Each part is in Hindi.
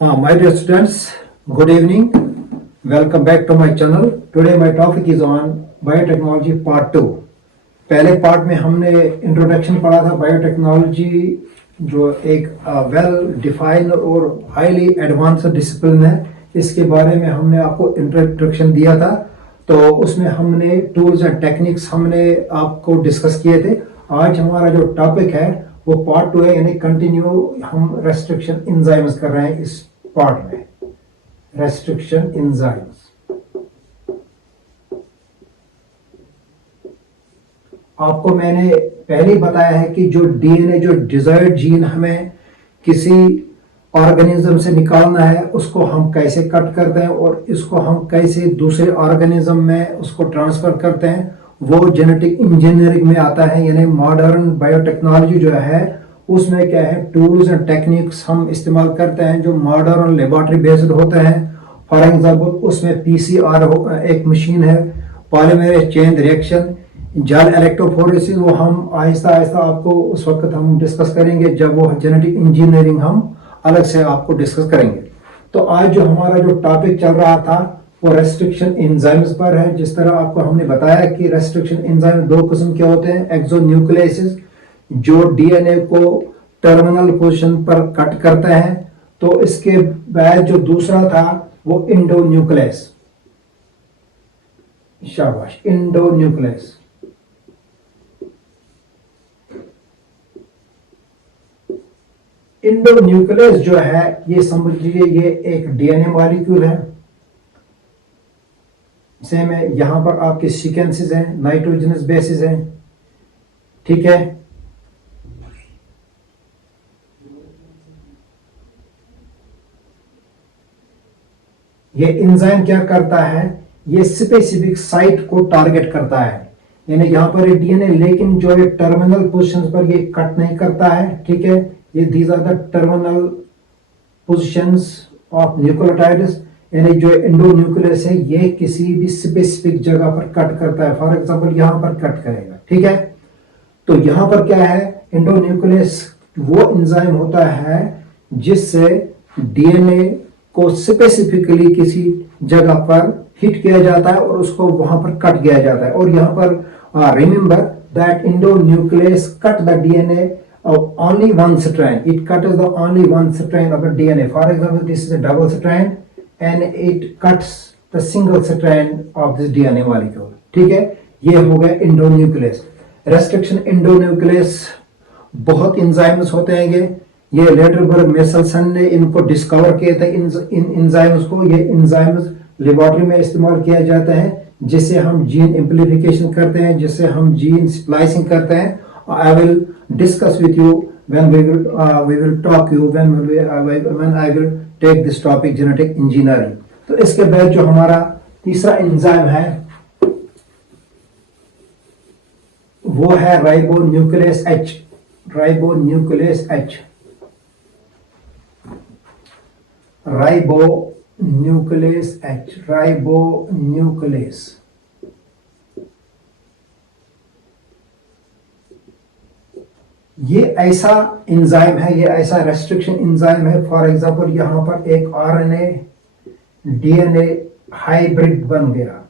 My dear students, good evening. Welcome back to my channel. Today my topic is on biotechnology part 2. पहले पार्ट में हमने इंट्रोडक्शन पढ़ा था बायोटेक्नोलॉजी जो एक वेल डिफाइंड और हाईली एडवांस्ड डिसिप्लिन है। इसके बारे में हमने आपको इंट्रोडक्शन दिया था, तो उसमें हमने टूल्स एंड टेक्निक्स हमने आपको डिस्कस किए थे। आज हमारा जो टॉपिक है वो पार्ट 2 है, यानी कंटिन्यू हम रेस्ट्रिक्शन एंजाइम्स कर रहे हैं। इस पार्ट में रेस्ट्रिक्शन एंजाइम्स, आपको मैंने पहले ही बताया है कि जो डीएनए, जो डिजायर्ड जीन हमें किसी ऑर्गेनिज्म से निकालना है, उसको हम कैसे कट करते हैं और इसको हम कैसे दूसरे ऑर्गेनिज्म में उसको ट्रांसफर करते हैं, वो जेनेटिक इंजीनियरिंग में आता है। यानी मॉडर्न बायोटेक्नोलॉजी जो है उसमें क्या है, टूल्स एंड टेक्निक्स हम इस्तेमाल करते हैं जो मॉडर्न लेबोरेटरी बेस्ड होते हैं। फॉर एग्जांपल उसमें पीसीआर एक मशीन है, polymerase chain reaction, gel electrophoresis, वो हम आहिस्ता आहिस्ता आपको उस वक्त हम डिस्कस करेंगे जब वो जेनेटिक इंजीनियरिंग हम अलग से आपको डिस्कस करेंगे। तो आज जो हमारा जो टॉपिक चल रहा था वो रेस्ट्रिक्शन एंजाइम्स पर है। जिस तरह आपको हमने बताया कि रेस्ट्रिक्शन एंजाइम दो किस्म के होते हैं, एक्सोन्यूक्लियसिस जो डीएनए को टर्मिनल पोजीशन पर कट करता है, तो इसके बाद जो दूसरा था वो इंडोन्यूक्लियस। शाबाश, इंडोन्यूक्लियस। इंडोन्यूक्लियस जो है ये समझ लीजिए ये एक डीएनए मॉलिक्यूल है। सेम है, यहां पर आपके सीक्वेंसेस हैं, नाइट्रोजनस बेसिस हैं, ठीक है। ये एंजाइम क्या करता है, ये स्पेसिफिक साइट को टारगेट करता है, यानी यहां पर ये डीएनए, लेकिन जो ये टर्मिनल पोजीशंस पर ये कट नहीं करता है, ठीक है। ये these are the terminal positions of nucleotides, यानी जो इंडोन्यूक्लियस है ये किसी भी स्पेसिफिक जगह पर कट करता है। फॉर एग्जांपल यहां पर कट करेगा, ठीक है। तो यहां पर क्या है, इंडोन्यूक्लियस वो एंजाइम होता है जिससे डीएनए को स्पेसिफिकली किसी जगह पर हिट किया जाता है और उसको वहां पर कट किया जाता है। और यहां पर remember that endonuclease cut the DNA of only one strand. It cuts the only one strand of the DNA. For example, this is a double strand and it cuts the single strand of this DNA molecule. ठीक है, ये हो गया इंडोन्यूक्लियस। रेस्ट्रिक्शन इंडोन्यूक्लियस बहुत एंजाइम्स होते हैं ये लेडरबर्ग मेसलसन ने इनको डिस्कवर किए थे, इन एंजाइम्स को। ये एंजाइम्स लेबोरेटरी में इस्तेमाल किया जाता है, जिससे हम जीन एम्प्लीफिकेशन करते हैं, जिससे हम जीन स्प्लाइसिंग करते हैं। I will discuss with you when we will talk you when I will take this topic genetic engineering. तो इसके बाद जो हमारा तीसरा एंजाइम है वो है ribonuclease H। Ribonuclease H, ribonuclease H, ribonuclease. ये ऐसा एंजाइम है, ये ऐसा रेस्ट्रिक्शन एंजाइम है। फॉर एग्जांपल यहां पर एक आरएनए डीएनए हाइब्रिड बन गया,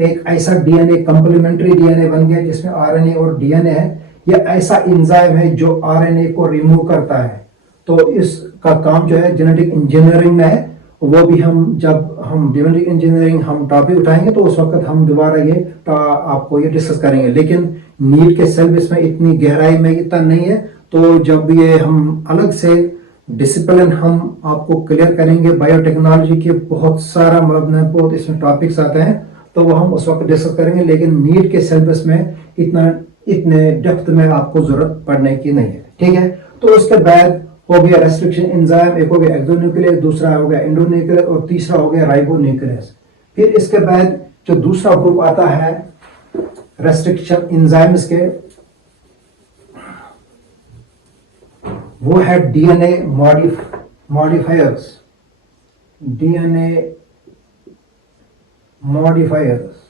एक ऐसा डीएनए कंप्लीमेंट्री डीएनए बन गया जिसमें आरएनए और डीएनए है। ये ऐसा एंजाइम है जो आरएनए को रिमूव करता है। तो इसका काम जो है जेनेटिक इंजीनियरिंग में है, वो भी हम जब हम जेनेटिक इंजीनियरिंग हम टॉपिक उठाएंगे तो उस वक्त हम दोबारा ये आपको ये डिस्कस करेंगे। लेकिन नीट के सिलेबस में इतनी गहराई में इतना नहीं है, तो जब ये हम अलग से डिसिप्लिन हम आपको क्लियर करेंगे, बायोटेक्नोलॉजी के बहुत सारा मतलब बहुत इसमें टॉपिक्स आते हैं, तो वो हम उस वक्त डिस्कस करेंगे। लेकिन नीट के सिलेबस में इतने डेप्थ में आपको जरूरत पड़ने की नहीं है, ठीक है। तो उसके बाद हो गया रेस्ट्रिक्शन एंजाइम, एक हो गया एक्सोन्यूक्लियस, दूसरा हो गया इंडोन्यूक्लियस और तीसरा हो गया राइबोन्यूक्लियस। फिर इसके बाद जो दूसरा ग्रुप आता है रेस्ट्रिक्शन एंजाइम्स के, वो है डीएनए मॉडिफायर्स। डीएनए मॉडिफायर्स,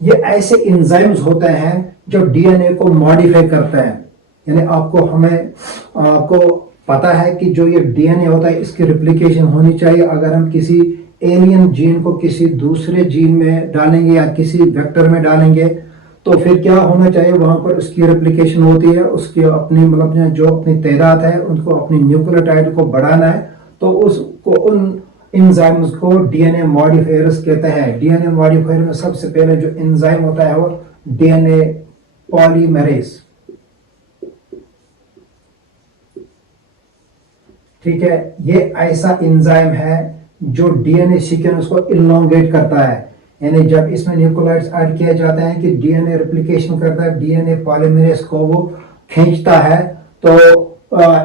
ये ऐसे एंजाइम्स होते हैं जो डीएनए को मॉडिफाई करते हैं। यानी आपको पता है कि जो ये डीएनए होता है इसकी रिप्लिकेशन होनी चाहिए। अगर हम किसी एलियन जीन को किसी दूसरे जीन में डालेंगे या किसी वेक्टर में डालेंगे तो फिर क्या होना चाहिए, वहां पर उसकी रेप्लिकेशन होती है, उसकी अपनी मतलब जो अपनी तैदाद है उनको अपनी न्यूक्लियोटाइड को बढ़ाना है, तो उसको उन एंजाइम्स को डीएनए मॉडिफायर्स कहते हैं। डीएनए मॉडिफायर में सबसे पहले जो एंजाइम होता है वो डीएनए पॉलीमरेज, ठीक है। ये ऐसा एंजाइम है जो डीएनए सीक्वेंस को इलोंगेट करता है, यानी जब इसमें न्यूक्लियोटाइड्स ऐड किए जाते हैं कि डीएनए रेप्लिकेशन करता है, डीएनए पॉलीमरेज को वो खींचता है, तो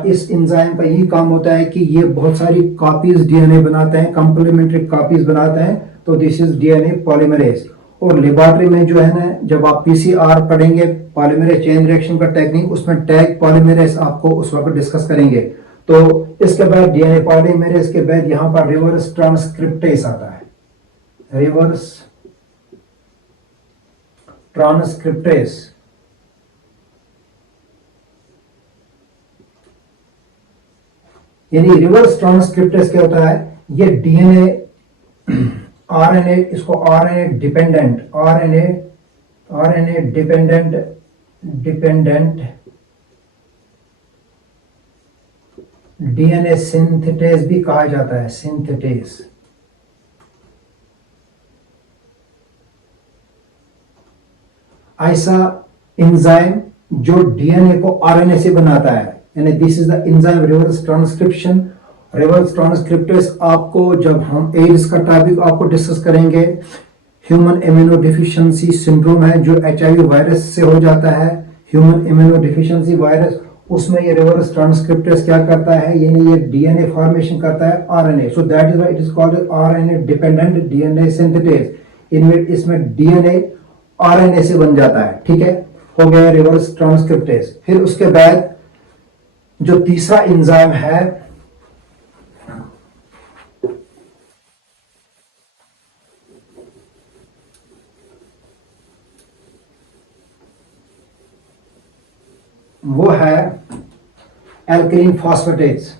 इस एंजाइम का यही काम होता है कि ये बहुत सारी कॉपीज डीएनए बनाते हैं, कंप्लीमेंट्री कॉपीज बनाते हैं, तो दिस इज डीएनए पॉलीमरेज। और लेबोरेटरी में जो है ना, जब आप पीसीआर पढ़ेंगे, पॉलीमरेज चेन रिएक्शन का टेक्निक, उसमें टैग पॉलीमरेज आपको उस वक्त डिस्कस करेंगे। तो इसके बाद डीएनए पॉलीमरेज के बाद यहां पर रिवर्स ट्रांसक्रिप्टेज आता है, रिवर्स ट्रांसक्रिप्टेज। यानी रिवर्स ट्रांसक्रिप्टेज क्या होता है, ये डीएनए आरएनए, इसको आरएनए डिपेंडेंट डीएनए सिंथेटेज भी कहा जाता है, सिंथेटेज। ऐसा एंजाइम जो डीएनए को आरएनए से बनाता है, यानी this is the enzyme reverse transcription. Reverse transcriptase आपको, जब हम एड्स का टॉपिक आपको डिस्कस करेंगे, ह्यूमन इम्यूनो डिफिशियंसी सिंड्रोम है जो एचआईवी वायरस से हो जाता है, ह्यूमन इम्यूनो डिफिशियंसी वायरस, उसमें ये रिवर्स ट्रांसक्रिप्टेज क्या करता है, यानी ये डीएनए फॉर्मेशन करता है RNA, so that is why it is called RNA dependent DNA synthetase. इनमें इसमें डीएनए आरएनए से बन जाता है, ठीक है, हो गया रिवर्स ट्रांसक्रिप्टेज। फिर उसके बाद जो तीसरा एंजाइम है वो है alkaline phosphatase,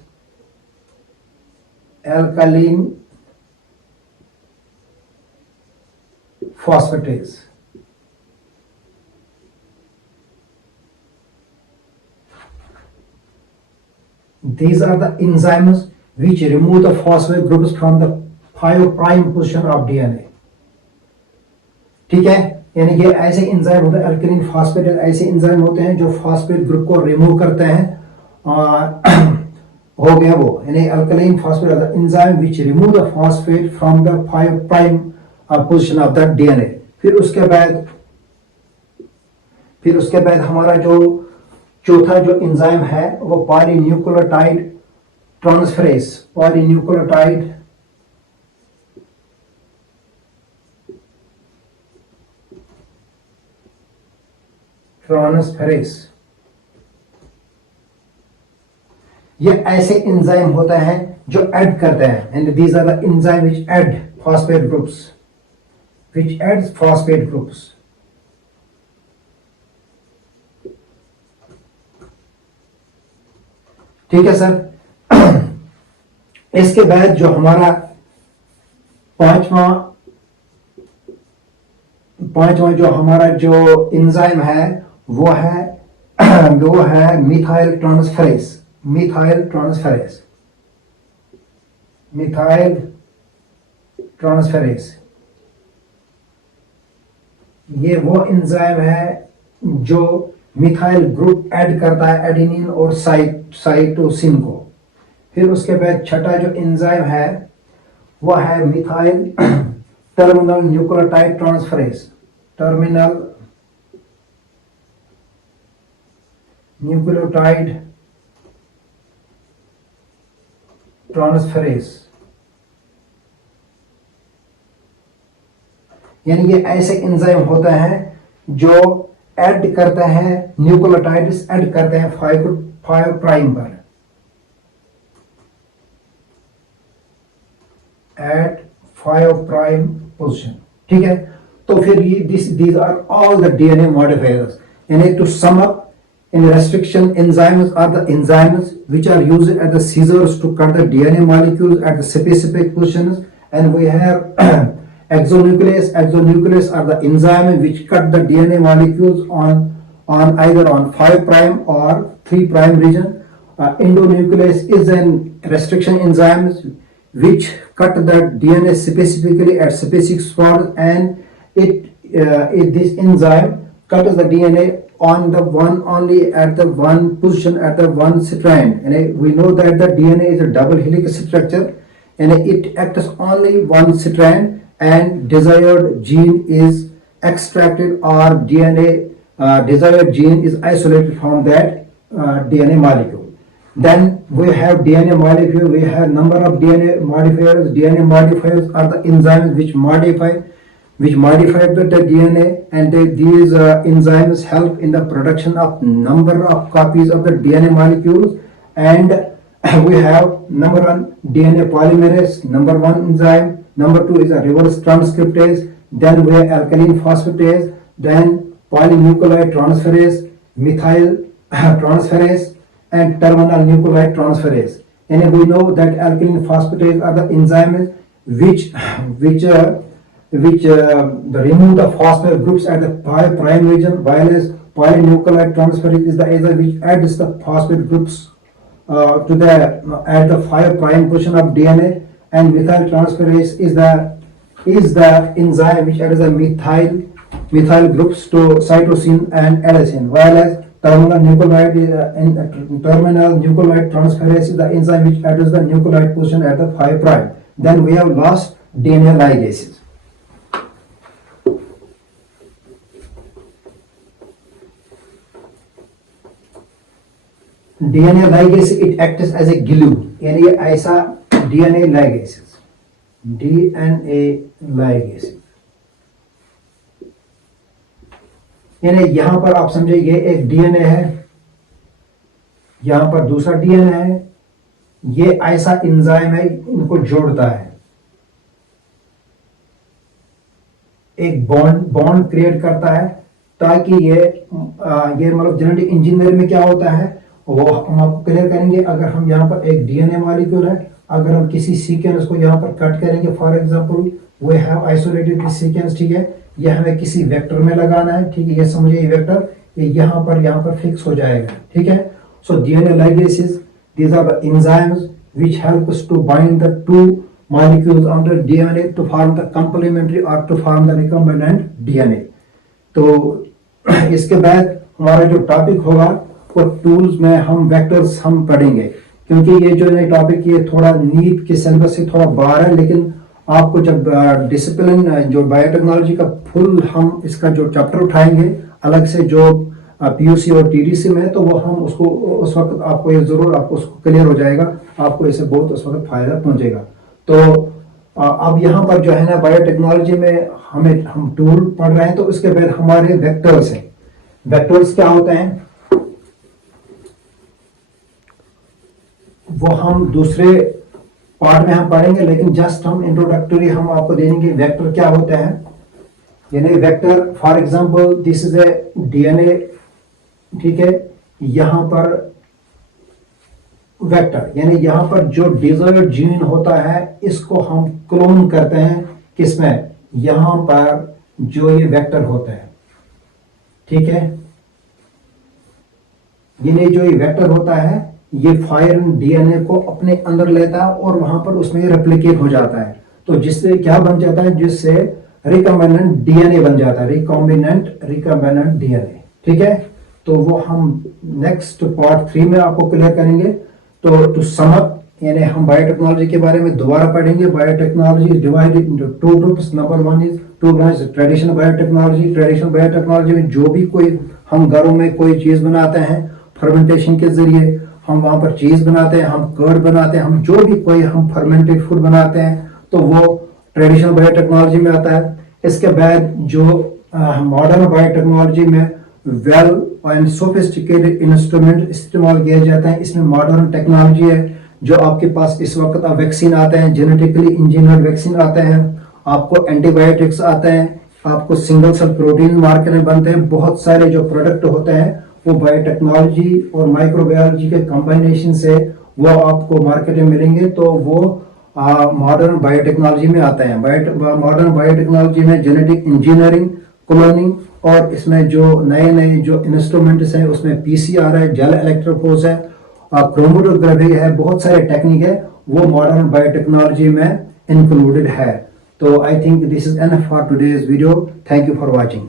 alkaline phosphatase. These are the enzymes which remove the phosphate groups from the 5' position of DNA, ठीक है। यानी ये ऐसे एंजाइम होते हैं, अल्कलीन फॉस्फेटेज ऐसे एंजाइम होते हैं जो फॉस्फेट ग्रुप को रिमूव करते हैं। हो गया वो, यानी alkaline phosphatase enzyme which remove the phosphate from the 5' position of the DNA. फिर उसके बाद हमारा जो चौथा जो एंजाइम है वो पॉलीन्यूक्लियोटाइड ट्रांसफरेज, पॉलीन्यूक्लियोटाइड ट्रांसफरेज। ये ऐसे एंजाइम होता है जो ऐड करते हैं, and these are the enzyme which add phosphate groups, which adds phosphate groups. ठीक है सर। इसके बाद जो हमारा पांचवा जो हमारा जो एंजाइम है वो है मिथाइल ट्रांसफरेज, मिथाइल ट्रांसफरेज। ये वो एंजाइम है जो मिथाइल ग्रुप ऐड करता है, एडेनिन और साइटोसिन को। फिर उसके बाद छठा जो एंजाइम है वो है methyl terminal nucleotide transferase, terminal nucleotide transferase. यानी ये ऐसे एंजाइम होते हैं जो ऐड करते हैं न्यूक्लियोटाइड्स, ऐड करते हैं 5' पर, एट 5' पोजीशन, ठीक है। तो फिर ये these are all the DNA modifiers. यानी to sum up, In restriction enzymes are the enzymes which are used as the scissors to cut the DNA molecules at the specific positions, and we have exonuclease. Exonuclease are the enzymes which cut the DNA molecules on either on 5' or 3' region. Endonuclease is an restriction enzymes which cut the DNA specifically at specific spots, and this enzyme cuts the DNA on the one only at the one position at the one strand. And we know that the DNA is a double helix structure, and it acts only one strand, and desired gene is extracted, or DNA desired gene is isolated from that DNA molecule. Then we have DNA molecule. We have number of DNA modifiers. DNA modifiers are the enzymes which modify the DNA, and these enzymes help in the production of number of copies of the DNA molecules. And we have number one DNA polymerase, number one enzyme. Number two is a reverse transcriptase. Then we have alkaline phosphatase. Then polynucleotide transferase, methyl transferase, and terminal nucleotide transferase. And we know that alkaline phosphatase are the enzymes which remove the phosphate groups at the 5' region, while polynucleotide transferase is the enzyme which adds the phosphate groups at the 5' position of DNA, and methyl transferase is the enzyme which adds the methyl groups to cytosine and adenosine, while terminal nucleotide transferase is the enzyme which adds the nucleotide position at the 5'. Then we have lost DNA ligases. DNA ligase it acts as a glue, यानी ये ऐसा DNA ligases यानी यहां पर आप समझे ये एक DNA है, यहां पर दूसरा DNA है, ये ऐसा एंजाइम है, इनको जोड़ता है, एक बॉन्ड क्रिएट करता है, ताकि ये मतलब जेनेटिक इंजीनियर में क्या होता है वो हम आपको क्लियर करेंगे। अगर हम यहाँ पर एक डीएनए मॉलिक्यूल है, अगर हम किसी सीक्वेंस को यहाँ पर कट करेंगे, for example we have isolated this sequence, ठीक है, ये हमें किसी वेक्टर में लगाना है, ठीक है, ये समझिए ये वेक्टर ये यहाँ पर फिक्स हो जाएगा, ठीक है। So DNA ligases these are the enzymes which helps to bind the two molecules on the DNA to form the complementary or to form the recombinant DNA। तो इसके बाद हमारा जो टॉपिक होगा वो टूल्स में हम वेक्टर्स हम पढ़ेंगे, क्योंकि ये जो है टॉपिक ये थोड़ा नीट के सिलेबस से थोड़ा बाहर है, लेकिन आपको जब डिसिप्लिन जो बायोटेक्नोलॉजी का फुल हम इसका जो चैप्टर उठाएंगे अलग से जो पीयूसी और टीडीसी में, तो वो हम उसको उस वक्त आपको ये जरूर आपको उसको क्लियर हो जाएगा, आपको इससे बहुत उस वक्त फायदा पहुंचेगा। तो अब यहाँ पर जो है ना बायोटेक्नोलॉजी में हम टूल पढ़ रहे हैं, तो उसके बाद हमारे वेक्टर्स हैं। वेक्टर्स क्या होते हैं वो हम दूसरे पार्ट में हम पढ़ेंगे, लेकिन जस्ट हम इंट्रोडक्टरी हम आपको देंगे वेक्टर क्या होते हैं। यानी vector for example this is a DNA, ठीक है, यहाँ पर वेक्टर यानी यहाँ पर जो डिजायर्ड जीन होता है इसको हम क्लोन करते हैं, किसमें, यहाँ पर जो ये वेक्टर होता है, ठीक है, यानी जो ये वेक्टर होता है ये फॉरेन डीएनए को अपने अंदर लेता है और वहां पर उसमें रेप्लिकेट हो जाता है, तो जिससे क्या बन जाता है, जिससे रिकॉम्बिनेंट डीएनए बन जाता है, रिकॉम्बिनेंट डीएनए, ठीक है। तो वो हम नेक्स्ट पार्ट 3 में आपको क्लियर करेंगे। तो टू सम अप यानी हम बायोटेक्नोलॉजी के बारे में दोबारा पढ़ेंगे। Biotechnology is divided into 2 groups. Number 1 is 2 branch traditional biotechnology. Traditional biotechnology में जो भी कोई हम घरों में कोई चीज बनाते हैं फर्मेंटेशन के जरिए, हम वहां पर चीज बनाते हैं, हम कर्ड बनाते हैं, हम जो भी कोई हम फर्मेंटेड फूड बनाते हैं, तो वो ट्रेडिशनल बायोटेक्नोलॉजी में आता है। इसके बाद जो मॉडर्न बायोटेक्नोलॉजी में वेल एंड सोफिस्टिकेटेड इंस्ट्रूमेंट इस्तेमाल किया जाता है, इसमें मॉडर्न टेक्नोलॉजी है। जो आपके पास इस वक्त वैक्सीन आते हैं, जेनेटिकली इंजीनियर्ड वैक्सीन आते हैं, आपको एंटीबायोटिक्स आते हैं, आपको सिंगल सेल प्रोटीन मार्केट में बनते हैं, बहुत सारे जो प्रोडक्ट होते हैं वो बायोटेक्नोलॉजी और माइक्रोबायोलॉजी के कॉम्बिनेशन से वो आपको मार्केट में मिलेंगे, तो वो मॉडर्न बायोटेक्नोलॉजी में आते हैं। मॉडर्न बायोटेक्नोलॉजी में जेनेटिक इंजीनियरिंग, क्लोनिंग और इसमें जो नए नए जो इंस्ट्रूमेंट्स हैं उसमें पीसीआर है, जेल इलेक्ट्रोफोर्स है, क्रोमेटोग्राफी है, बहुत सारे टेक्निक है, वो मॉडर्न बायोटेक्नोलॉजी में इंक्लूडेड है। तो I think this is enough for today's video. Thank you for watching.